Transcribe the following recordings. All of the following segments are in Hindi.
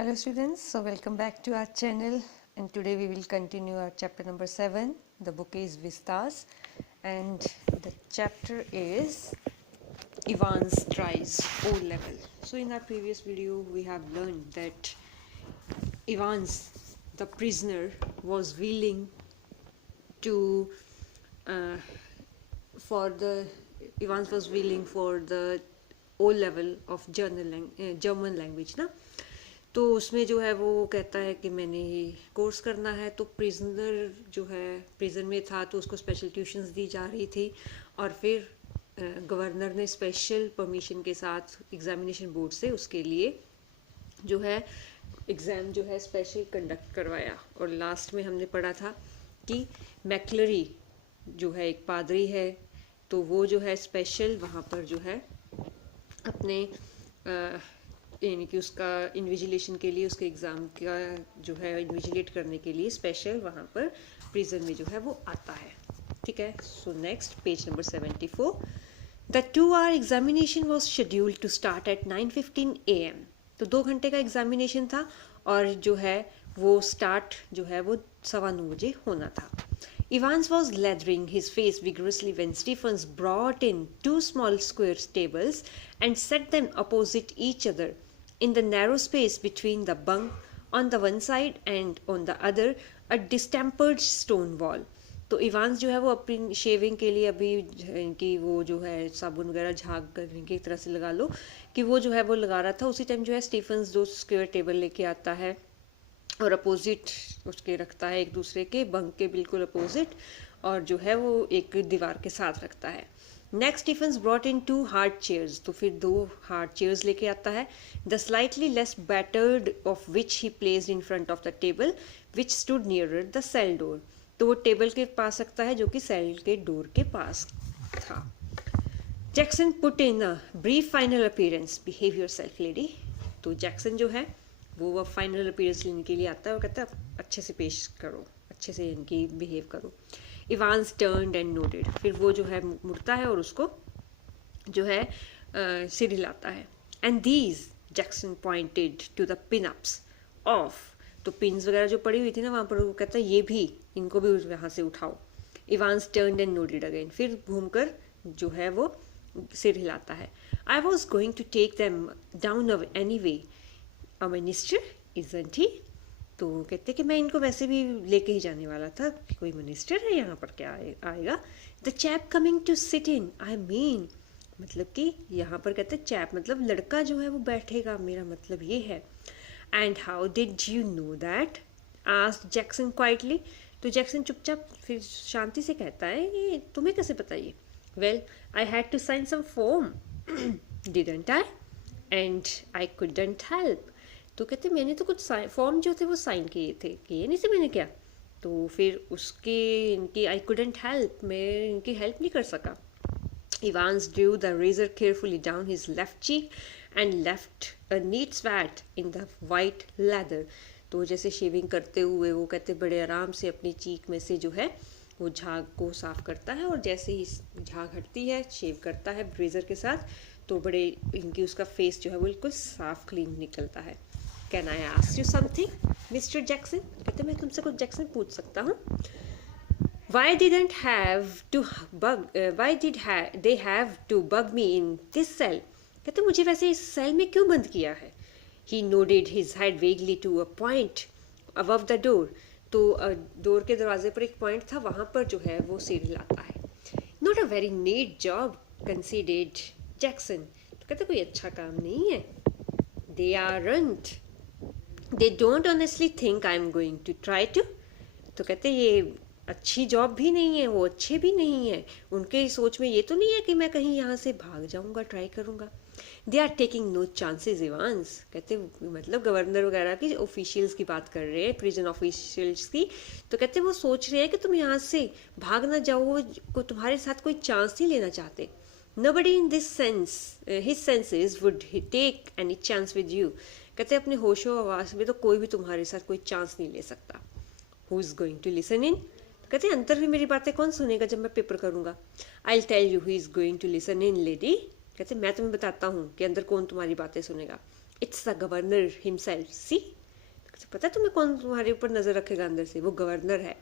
Hello students, so welcome back to our channel, and today we will continue our chapter number 7. The book is Vistas and the chapter is Ivan's tries O level. So in our previous video we have learned that Ivan's, the prisoner, was willing to Ivan's was willing for the O level of German language ना. तो उसमें जो है वो कहता है कि मैंने ये कोर्स करना है। तो प्रिजनर जो है प्रिजन में था तो उसको स्पेशल ट्यूशन्स दी जा रही थी, और फिर गवर्नर ने स्पेशल परमिशन के साथ एग्जामिनेशन बोर्ड से उसके लिए जो है एग्ज़ाम जो है स्पेशल कंडक्ट करवाया। और लास्ट में हमने पढ़ा था कि मैक्लरी जो है एक पादरी है, तो वो जो है स्पेशल वहाँ पर जो है अपने यानी कि उसका इन्विजिलेशन के लिए, उसके एग्ज़ाम का जो है इन्विजिलेट करने के लिए स्पेशल वहाँ पर प्रिजन में जो है वो आता है। ठीक है, so next page number 74। The 2-hour examination was scheduled to start at 9:15 AM। तो 2 घंटे का एग्जामिनेशन था और जो है वो स्टार्ट जो है वो 9:15 बजे होना था। Evans was lathering his face vigorously when Stephens brought in 2 small square tables and set them opposite each other in the narrow space between the bunk on the one side and on the other a distempered stone wall. तो इवांस जो है वो अपनी शेविंग के लिए अभी कि वो जो है साबुन वगैरह झाग करने की तरह से लगा लो कि वो जो है वो लगा रहा था। उसी टाइम जो है स्टीफन्स 2 स्क्वायर टेबल लेके आता है और अपोजिट उसके रखता है, एक दूसरे के बंक के बिल्कुल अपोजिट, और जो है वो एक दीवार के साथ रखता है। Next Stephens brought in 2 hard chairs. तो फिर 2 हार्ड चेयर्स लेके आता है। The slightly less battered of which he placed in front of the table which stood nearer the cell door. तो वो टेबल के पास रखता है जो कि सेल के डोर के पास था। Jackson put in a brief final appearance, behave yourself lady. तो जैक्सन जो है वो फाइनल अपीयरेंस लेने के लिए आता है और कहता है अच्छे से पेश करो, अच्छे से इनकी बिहेव करो। Evans turned and noted. फिर वो जो है मुड़ता है और उसको जो है सिर हिलाता है। And these Jackson pointed to the pin ups of. तो पिन्स वगैरह जो पड़ी हुई थी ना वहाँ पर, वो कहता है ये भी, इनको भी वहाँ से उठाओ। Evans turned and nodded again. फिर घूमकर जो है वो सिर हिलाता है। I was going to take them down anyway, a minister isn't he. तो कहते कि मैं इनको वैसे भी लेके ही जाने वाला था, कि कोई मिनिस्टर है यहाँ पर क्या आएगा। The chap coming to sit in, I mean, मतलब कि यहाँ पर कहते चैप मतलब लड़का जो है वो बैठेगा, मेरा मतलब ये है। And how did you know that, asked Jackson quietly. तो जैक्सन चुपचाप फिर शांति से कहता है कि तुम्हें कैसे पता ये। Well I had to sign some form didn't I, and I couldn't help. तो कहते मैंने तो कुछ फॉर्म जो थे वो साइन किए थे, किए नहीं थे मैंने क्या। तो फिर उसके इनकी आई कुडंट हेल्प, मैं इनकी हेल्प नहीं कर सका। Evans drew the razor carefully down his left cheek and left a neat swat in the white leather. तो जैसे शेविंग करते हुए वो कहते बड़े आराम से अपनी चीक में से जो है वो झाग को साफ करता है, और जैसे ही झाग हटती है शेव करता है रेजर के साथ, तो बड़े इनकी उसका फेस जो है वो बिल्कुल साफ क्लीन निकलता है। Can I ask you something mister Jackson. कहते मैं तुमसे कुछ जैक्सन पूछ सकता हूँ। Why did they have to bug me in this cell? कहते मुझे वैसे इस सेल में क्यों बंद किया है। He nodded his head vaguely to a point above the door. तो डोर के दरवाजे पर एक पॉइंट था, वहाँ पर जो है वो सिर हिलाता है। Not a very neat job, conceded Jackson. तो कहते कोई अच्छा काम नहीं है। They aren't. They don't honestly think I'm going to try to. तो कहते ये अच्छी जॉब भी नहीं है, वो अच्छे भी नहीं है, उनके सोच में ये तो नहीं है कि मैं कहीं यहाँ से भाग जाऊँगा, ट्राई करूँगा। They are taking no chances Evans. कहते मतलब गवर्नर वगैरह की ऑफिशियल्स की बात कर रहे हैं, प्रिजन ऑफिशियल्स की। तो कहते वो सोच रहे हैं कि तुम यहाँ से भाग ना जाओ, को तुम्हारे साथ कोई चांस नहीं लेना चाहते। Nobody in this sense, his senses would take any chance with you. कहते अपने होशो आवाज़ में तो कोई भी तुम्हारे साथ कोई चांस नहीं ले सकता। Who is going to listen in? कहते अंतर भी मेरी बातें कौन सुनेगा जब मैं पेपर करूँगा। I'll tell you who is going to listen in, lady. कहते मैं तुम्हें बताता हूँ कि अंदर कौन तुम्हारी बातें सुनेगा। इट्स द गवर्नर हिमसेल्फ, सी। पता है तुम्हें कौन तुम्हारे ऊपर नजर रखेगा अंदर से? वो गवर्नर है।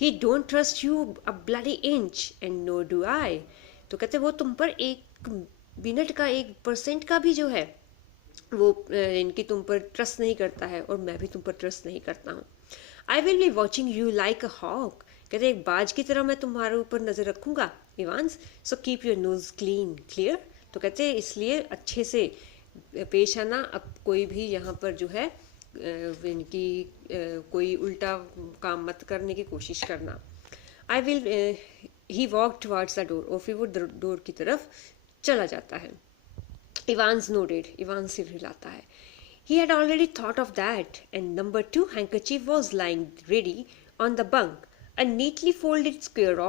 He don't trust you a bloody inch and no do I. तो कहते वो तुम पर 1 मिनट का 1% का भी जो है वो इनकी तुम पर ट्रस्ट नहीं करता है, और मैं भी तुम पर ट्रस्ट नहीं करता हूँ। I will be watching you like a hawk. कहते एक बाज की तरह मैं तुम्हारे ऊपर नजर रखूंगा Evans, so keep your nose clean clear. तो कहते इसलिए अच्छे से पेश आना, अब कोई भी यहाँ पर जो है इनकी कोई उल्टा काम मत करने की कोशिश करना। I will he walk towards the door, और फिर वो डोर की तरफ चला जाता है। इवांस नोडेड, इवांस सिर हिलाता है। He had already thought of that, and number 2 handkerchief was lying ready on the bunk, a neatly folded square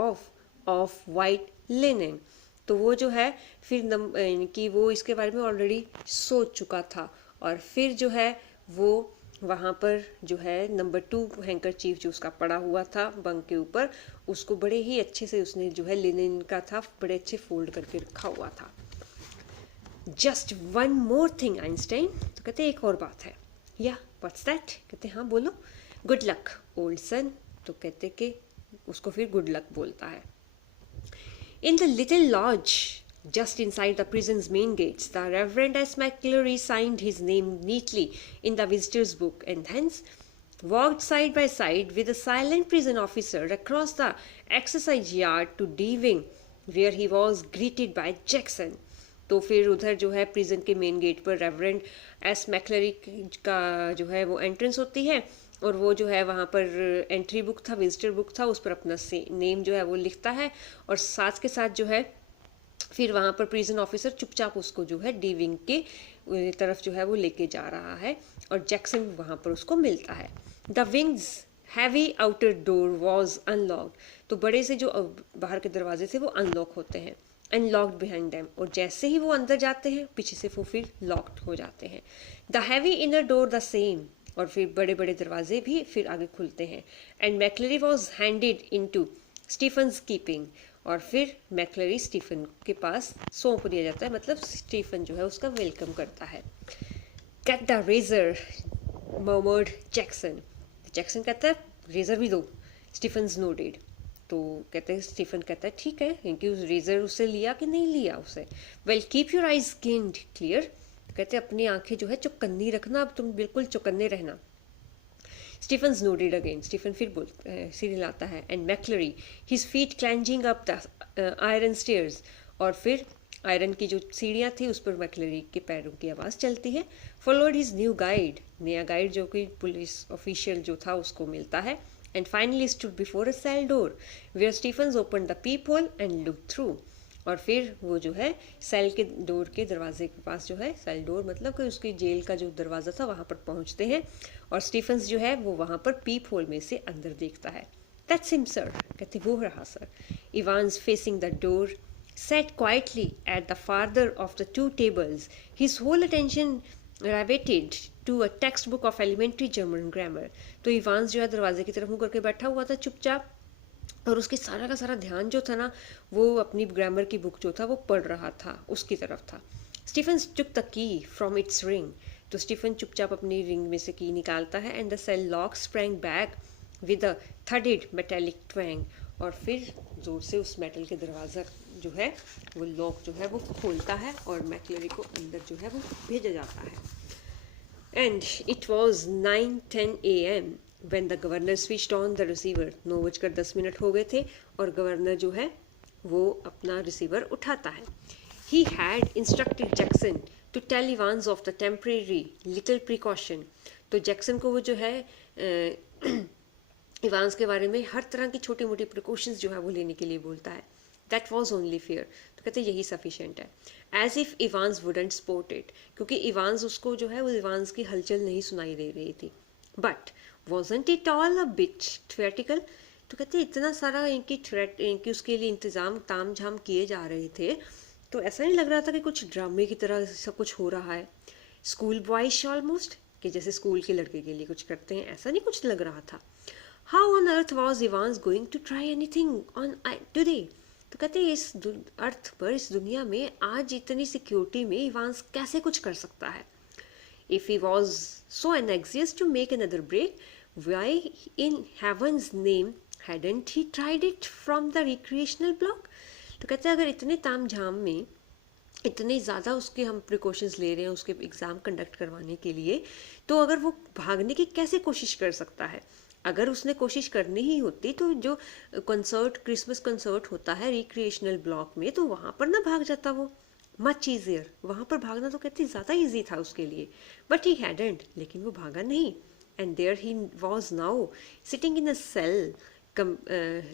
of white linen. तो वो जो है फिर कि वो इसके बारे में ऑलरेडी सोच चुका था, और फिर जो है वो वहाँ पर जो है नंबर 2 हैंकरचीफ जो उसका पड़ा हुआ था बंक के ऊपर, उसको बड़े ही अच्छे से उसने जो है लिनन का था, बड़े अच्छे फोल्ड करके रखा हुआ था। Just one more thing Einstein. तो कहते एक और बात है। या व्हाट्स दैट? कहते हाँ बोलो। Good luck old son. तो कहते कि उसको फिर गुड लक बोलता है। In the little lodge just inside the prison's main gates, the Reverend S. McCleary signed his name neatly in the visitor's book, and hence walked side by side with the silent prison officer across the exercise yard to D wing, where he was greeted by Jackson. तो फिर उधर जो है प्रिजन के मेन गेट पर रेवरेंड एस मैक्लरी का जो है वो एंट्रेंस होती है, और वो जो है वहाँ पर एंट्री बुक था, विजिटर बुक था, उस पर अपना नेम जो है वो लिखता है, और साथ के साथ जो है फिर वहाँ पर प्रिजन ऑफिसर चुपचाप उसको जो है डी विंग के तरफ जो है वो लेके जा रहा है, और जैक्सन वहाँ पर उसको मिलता है। The wings heavy outer door was unlocked. तो बड़े से जो बाहर के दरवाजे थे वो अनलॉक होते हैं, अनलॉक्ड बिहाइंड देम, और जैसे ही वो अंदर जाते हैं पीछे से वो फिर लॉक्ड हो जाते हैं। The heavy inner door the same, और फिर बड़े बड़े दरवाजे भी फिर आगे खुलते हैं। And McClary was handed in to Stephens keeping, और फिर मैक्लरी स्टीफन के पास सौंप दिया जाता है, मतलब स्टीफन जो है उसका वेलकम करता है। Get the razor murmured Jackson. Jackson कहता है रेजर भी दो। Stephens nodded. तो कहते हैं स्टीफन कहता है ठीक है, क्योंकि उस रेजर उससे लिया कि नहीं लिया उसे। Well keep your eyes skinned clear. कहते हैं अपनी आंखें जो है चौकन्नी रखना, अब तुम बिल्कुल चौकन्ने रहना। Stephen's nodded again. स्टीफन फिर सिर हिलाता है। And McClary his feet clanging up the iron stairs, और फिर आयरन की जो सीढ़ियाँ थी उस पर मैक्लरी के पैरों की आवाज़ चलती है। फॉलोड हिज न्यू गाइड, नया गाइड जो कि पुलिस ऑफिशियल जो था उसको मिलता है। And finally stood before a cell door where Stephens open the peep hole and look through. और फिर वो जो है सेल के डोर के दरवाजे के पास जो है, सेल डोर मतलब कि उसकी जेल का जो दरवाज़ा था वहाँ पर पहुँचते हैं, और स्टीफन्स जो है वो वहाँ पर पीप होल में से अंदर देखता है। That's him sir. कहते वो रहा sir. Evans facing the door sat quietly at the farther of the two tables, his whole attention riveted to a textbook of elementary German grammar. तो इवान्स जो है दरवाजे की तरफ मुँह करके बैठा हुआ था चुपचाप, और उसके सारा का सारा ध्यान जो था ना वो अपनी ग्रामर की बुक जो था वो पढ़ रहा था, उसकी तरफ था। Stephen took the key from its ring. तो स्टीफन चुपचाप अपनी रिंग में से की निकालता है। And the cell lock sprang back with a thudded metallic twang. और फिर जोर से उस मेटल के दरवाज़ा जो है वो लॉक जो है वो खोलता है, और मैक्लरी को अंदर जो है वो भेजा जाता है। And it was 9:10 AM when the governor switched on the receiver. 9:10 हो गए थे, और गवर्नर जो है वो अपना रिसीवर उठाता है। He had instructed Jackson to tell Evans of the temporary little precaution. तो जैक्सन को वो जो है इवांस के बारे में हर तरह की छोटी मोटी प्रिकॉशंस जो है वो लेने के लिए बोलता है। That was only fair. तो कहते यही सफिशेंट है। As if Evans wouldn't spot it, क्योंकि इवांस उसको जो है वो इवांस की हलचल नहीं सुनाई दे रही थी। But wasn't it all a bit theoretical. तो कहते इतना सारा इनकी उसके लिए इंतज़ाम ताम झाम किए जा रहे थे, तो ऐसा नहीं लग रहा था कि कुछ ड्रामे की तरह सब कुछ हो रहा है, स्कूल बॉयश ऑलमोस्ट, कि जैसे स्कूल के लड़के के लिए कुछ करते हैं, ऐसा नहीं कुछ लग रहा था। How on earth was Evans going to try anything on today. तो कहते हैं इस अर्थ पर, इस दुनिया में आज इतनी सिक्योरिटी में इवांस कैसे कुछ कर सकता है। If he was so anxious to make another break, why in heaven's name hadn't he tried it from the recreational block? तो कहते हैं अगर इतने ताम झाम में इतने ज़्यादा उसके हम प्रिकॉशंस ले रहे हैं उसके एग्ज़ाम कंडक्ट करवाने के लिए, तो अगर वो भागने की कैसे कोशिश कर सकता है? अगर उसने कोशिश करनी ही होती तो जो कंसर्ट क्रिसमस कंसर्ट होता है रिक्रिएशनल ब्लॉक में, तो वहाँ पर ना भाग जाता वो। मच ईजियर, वहाँ पर भागना तो कहती ज़्यादा ईजी था उसके लिए, बट ही हैडेंट, लेकिन वो भागा नहीं। And there he was now sitting in a cell,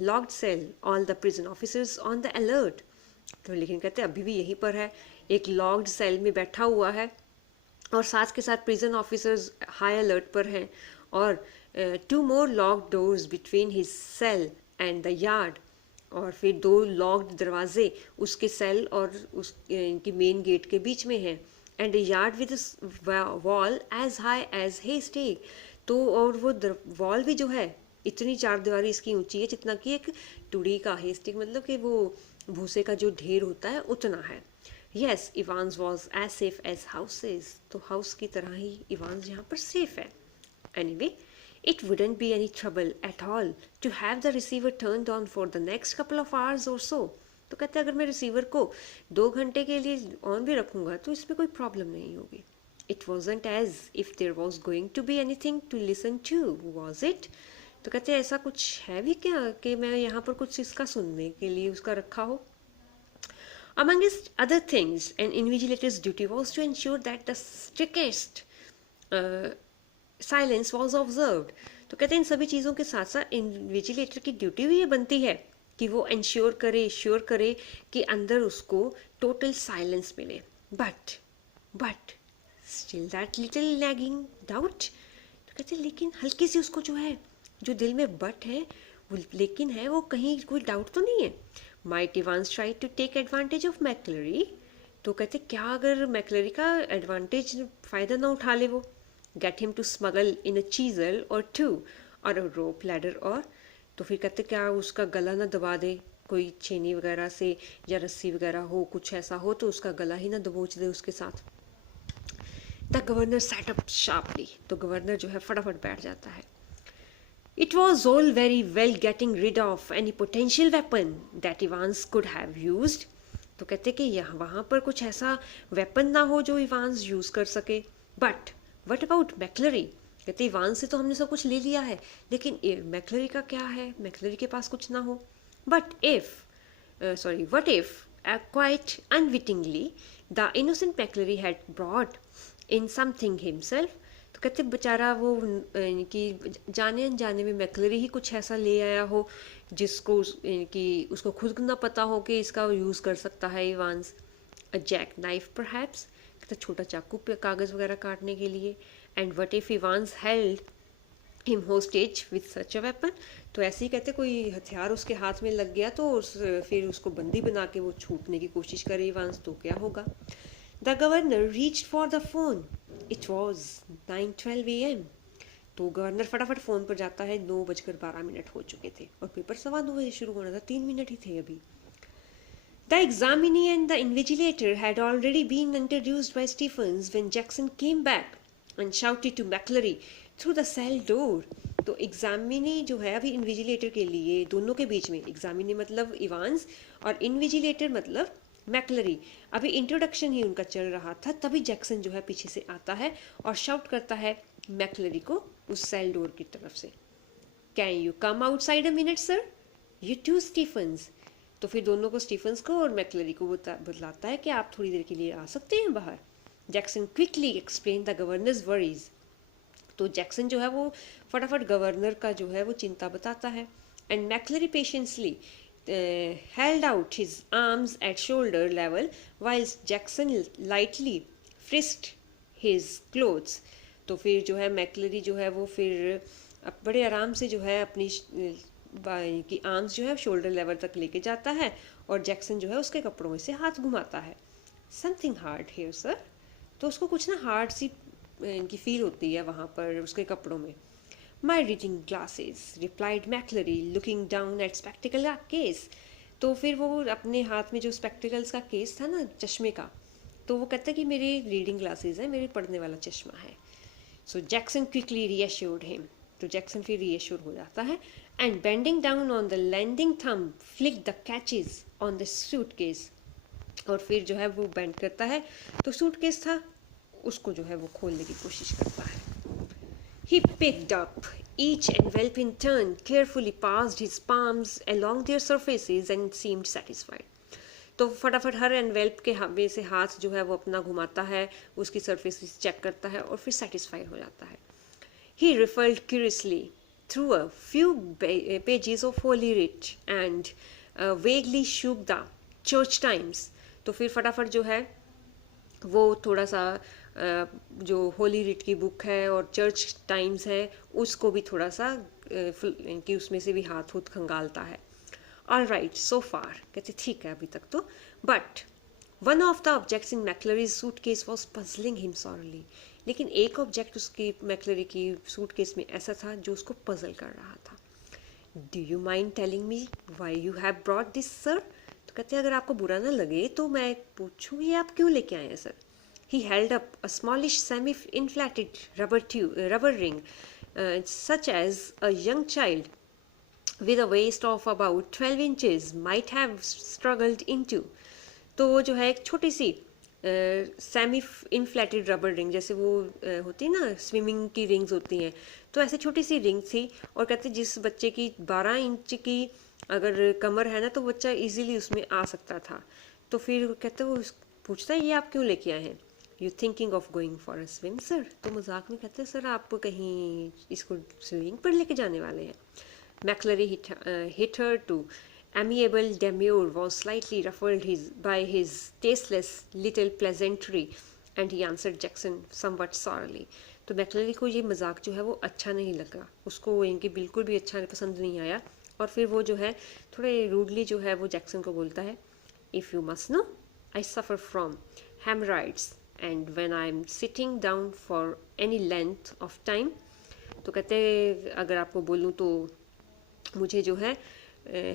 locked cell, all the prison officers on the alert. तो लेकिन कहते अभी भी यहीं पर है, एक लॉक्ड सेल में बैठा हुआ है और साथ के साथ प्रिजन ऑफिसर्स हाई अलर्ट पर हैं, और 2 more locked doors between his cell and the yard, और फिर 2 लॉक्ड दरवाजे उसके सेल और उस इनकी मेन गेट के बीच में हैं, and yard with wall as high as haystack. तो और वो वॉल भी जो है इतनी चार दीवारी इसकी ऊंची है जितना कि एक टुड़ी का है स्टिक, मतलब कि वो भूसे का जो ढेर होता है उतना है। Yes, Evans was as safe as houses, तो हाउस की तरह ही इवान्स यहाँ पर सेफ है। Anyway, it wouldn't be any trouble at all to have the receiver turned on for the next couple of hours or so। तो कहते हैं अगर मैं रिसीवर को 2 घंटे के लिए ऑन भी रखूँगा तो इसमें कोई प्रॉब्लम नहीं होगी। It wasn't as if there was going to be anything to listen to, was it? तो कहते हैं ऐसा कुछ है भी क्या कि मैं यहाँ पर कुछ इसका सुनने के लिए उसका रखा हो। Amongst other things, an invigilator's duty was to ensure that the strictest silence was observed. तो कहते हैं इन सभी चीज़ों के साथ साथ इन्विजिलेटर की ड्यूटी भी ये बनती है कि वो श्योर करे कि अंदर उसको टोटल साइलेंस मिले। But still that little lagging doubt. तो कहते हैं लेकिन हल्की सी उसको जो है, जो दिल में बट है वो लेकिन है, वो कहीं कोई डाउट तो नहीं है। Might Evans try to take advantage of McClary. तो कहते क्या अगर मैक्लरी का एडवांटेज फ़ायदा ना उठा ले वो, get him to smuggle in a chisel or 2 और a rope ladder, और तो फिर कहते क्या उसका गला ना दबा दे कोई चेनी वगैरह से या रस्सी वगैरह हो, कुछ ऐसा हो तो उसका गला ही ना दबोच दे उसके साथ। The governor sat up sharply, तो गवर्नर जो है फटाफट बैठ जाता है। It was all very well getting rid of any potential weapon that Evans could have used। तो कहते कि यहाँ वहाँ पर कुछ ऐसा वेपन ना हो जो इवांस यूज़ कर सके, बट वट अबाउट मैक्लरी। कहते इवान से तो हमने सब कुछ ले लिया है, लेकिन मैक्लरी का क्या है, मैक्लरी के पास कुछ ना हो। What if quite unwittingly the innocent McClary had brought in something himself. तो कहते बेचारा वो कि जाने अनजाने में मैक्लरी ही कुछ ऐसा ले आया हो जिसको कि उसको खुद ना पता हो कि इसका यूज़ कर सकता है Evans. A jack knife perhaps, कहते छोटा चाकू पे कागज़ वगैरह काटने के लिए। And what if Evans held him hostage with such a weapon. तो ऐसे ही कहते कोई हथियार उसके हाथ में लग गया तो फिर उसको बंदी बना के वो छूटने की कोशिश करे इवान्स, तो क्या होगा। The governor reached for the phone, it was 9:12 AM। तो गवर्नर फटाफट फ़ोन पर जाता है, 9:12 हो चुके थे और पेपर 9:15 बजे शुरू होना था, 3 मिनट ही थे अभी। The examinee and the invigilator had already been introduced by Stephens when Jackson came back and shouted to McClary through the cell door। तो एग्जामिनी जो है अभी इन्विजिलेटर के लिए दोनों के बीच में, एग्जामिनी मतलब इवांस और इन्विजिलेटर मतलब मैक्लरी, अभी इंट्रोडक्शन ही उनका चल रहा था, तभी जैक्सन जो है पीछे से आता है और शाउट करता है मैक्लरी को उस सेल डोर की तरफ से, can you come outside a minute sir, you too Stephens. तो फिर दोनों को, स्टीफन्स को और मैक्लरी को बतलाता है कि आप थोड़ी देर के लिए आ सकते हैं बाहर। Jackson quickly explain the governors worries. तो जैक्सन जो है वो फटाफट गवर्नर का जो है वो चिंता बताता है। And McClary patiently held out his arms at shoulder level whilst Jackson lightly frisked his clothes। तो फिर जो है मैक्लरी जो है वो फिर बड़े आराम से जो है अपनी की आर्म्स जो है शोल्डर लेवल तक लेके जाता है और जैक्सन जो है उसके कपड़ों में से हाथ घुमाता है। Something hard here sir. तो उसको कुछ ना हार्ड सी इनकी फील होती है वहाँ पर उसके कपड़ों में। My reading glasses, replied McClary, looking down at spectacle case। तो फिर वो अपने हाथ में जो स्पेक्टिकल्स का केस था ना, चश्मे का, तो वो कहता है कि मेरी रीडिंग ग्लासेस है, मेरी पढ़ने वाला चश्मा है. So Jackson quickly reassured him. तो जैक्सन फिर रीएश्योर हो जाता है and bending down on the landing thumb flick the catches on the suitcase. और फिर जो है वो बेंड करता है, तो सूटकेस था उसको जो है वो खोलने की कोशिश करता है. He picked up each envelope in turn, carefully passed his palms along their surfaces and seemed satisfied. तो फटाफट हर एनवेल्प के में से हाथ जो है वो अपना घुमाता है, उसकी सरफेस चेक करता है और फिर सेटिस्फाइड हो जाता है. He riffled curiously through a few pages of Holy Writ and vaguely shook the Church Times. तो फिर फटाफट जो है वो थोड़ा सा जो होली रिट की बुक है और चर्च टाइम्स है उसको भी थोड़ा सा कि उसमें से भी हाथ हुथ खंगालता है. ऑल राइट सो फार, कहते ठीक है अभी तक तो. But one of the objects in McClary's suitcase was puzzling him sorely. लेकिन एक ऑब्जेक्ट उसकी मैक्लरी की सूटकेस में ऐसा था जो उसको पजल कर रहा था. Do you mind telling me why you have brought this sir. तो कहते हैं अगर आपको बुरा ना लगे तो मैं पूछूँ आप क्यों लेके आए हैं sir. He held up a smallish semi-inflated rubber ring, such as a young child with a waist of about 12 inches might have struggled into. तो वो जो है एक छोटी सी सेमी इनफ्लेटेड रबर रिंग, जैसे वो होती है ना स्विमिंग की रिंग्स होती हैं, तो ऐसे छोटी सी रिंग थी. और कहते जिस बच्चे की 12 इंच की अगर कमर है ना तो बच्चा इजीली उसमें आ सकता था. तो फिर कहते वो पूछता है ये आप क्यों लेके आए हैं. You thinking of going for a swim sir. तो मजाक में कहते हैं सर आप कहीं इसको स्विमिंग पर लेके जाने वाले हैं. मैक्लरी hit her to amiable demure was slightly ruffled by his tasteless little pleasantry and he answered Jackson somewhat sourly. तो मैक्लरी को ये मजाक जो है वो अच्छा नहीं लगा, उसको इनके बिल्कुल भी अच्छा पसंद नहीं आया. और फिर वो जो है थोड़े रूडली जो है वो जैक्सन को बोलता है if you must know I suffer from hemorrhoids and when I am sitting down for any length of time. तो कहते अगर आपको बोलूँ तो मुझे जो है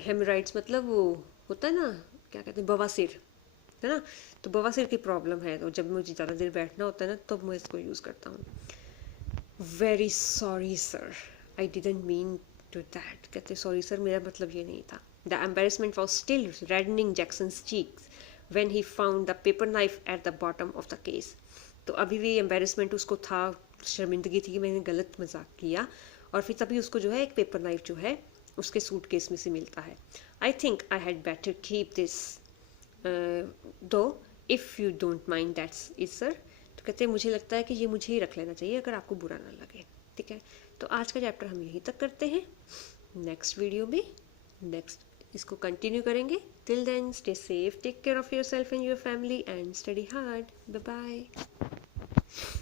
हेमराइड्स मतलब वो होता है ना क्या कहते हैं बवासीर है ना. तो बवासीर की प्रॉब्लम है, तो जब मुझे ज़्यादा देर बैठना होता है ना तब मैं इसको यूज़ करता हूँ. Very sorry sir I didn't mean to that. कहते सॉरी सर मेरा मतलब ये नहीं था. The embarrassment was still reddening Jackson's cheeks when he found the paper knife at the bottom of the case. तो अभी भी एम्बेरसमेंट उसको था, शर्मिंदगी थी कि मैंने गलत मजाक किया. और फिर तभी उसको जो है एक पेपर नाइफ जो है उसके सूटकेस में से मिलता है. I think I had better keep this though if you don't mind that's is sir. तो कहते हैं मुझे लगता है कि ये मुझे ही रख लेना चाहिए अगर आपको बुरा ना लगे. ठीक है, तो आज का चैप्टर हम यहीं तक करते हैं. नेक्स्ट वीडियो में नेक्स्ट इसको कंटिन्यू करेंगे. Till then stay safe, take care of yourself and your family and study hard. Bye bye.